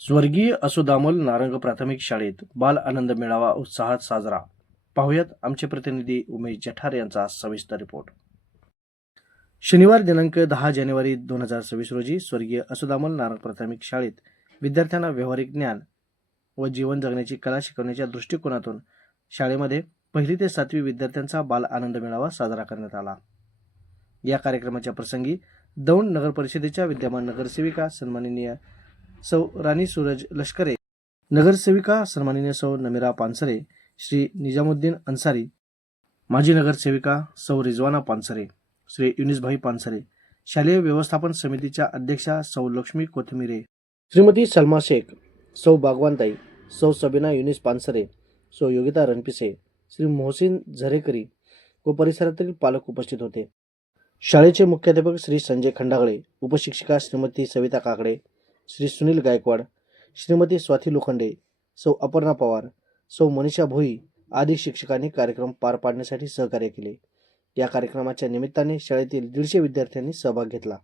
स्वर्गीय असुदामल नारंग प्राथमिक शाळेत बाल आनंद मेळावा उत्साहात साजरा. पाहुयात आमचे प्रतिनिधी उमेश जठार यांचा सविस्तर रिपोर्ट. शनिवार दिनांक 10 जानेवारी 2026 रोजी स्वर्गीय असुदामल नारंग प्राथमिक शाळेत विद्यार्थ्यांना व्यावहारिक ज्ञान व जीवन जगण्याची कला शिकवण्याच्या दृष्टिकोनातून शाळेमध्ये 1ली ते 7वी विद्यार्थ्यांचा बाल आनंद मेळावा साजरा करण्यात आला. या कार्यक्रमाच्या प्रसंगी दौंड नगर परिषदेच्या विद्यमान नगरसेविका सन्माननीय सौ राणी सूरज लष्करे, नगरसेविका सन्माननीय सौ नमिरा पानसरे, श्री निजामुद्दीन अन्सारी, माजी नगरसेविका सौ रिजवाना पानसरे, श्री युनिसभाई पानसरे, शालेय व्यवस्थापन समितीच्या अध्यक्षा सौ लक्ष्मी कोथमिरे, श्रीमती सलमा शेख, सौ बागवानताई, सौ सबीना युनिस पानसरे, सौ योगिता रणपिसे, श्री मोहसिन झरेकरी व परिसरातील पालक उपस्थित होते. शाळेचे मुख्याध्यापक श्री संजय खंडागळे, उपशिक्षिका श्रीमती सविता काकडे, श्री सुनील गायकवाड, श्रीमती स्वाती लोखंडे, सौ अपर्णा पवार, सौ मनीषा भोई आदी शिक्षकांनी कार्यक्रम पार पाडण्यासाठी सहकार्य केले. या कार्यक्रमाच्या निमित्ताने शाळेतील 150 विद्यार्थ्यांनी सहभाग घेतला.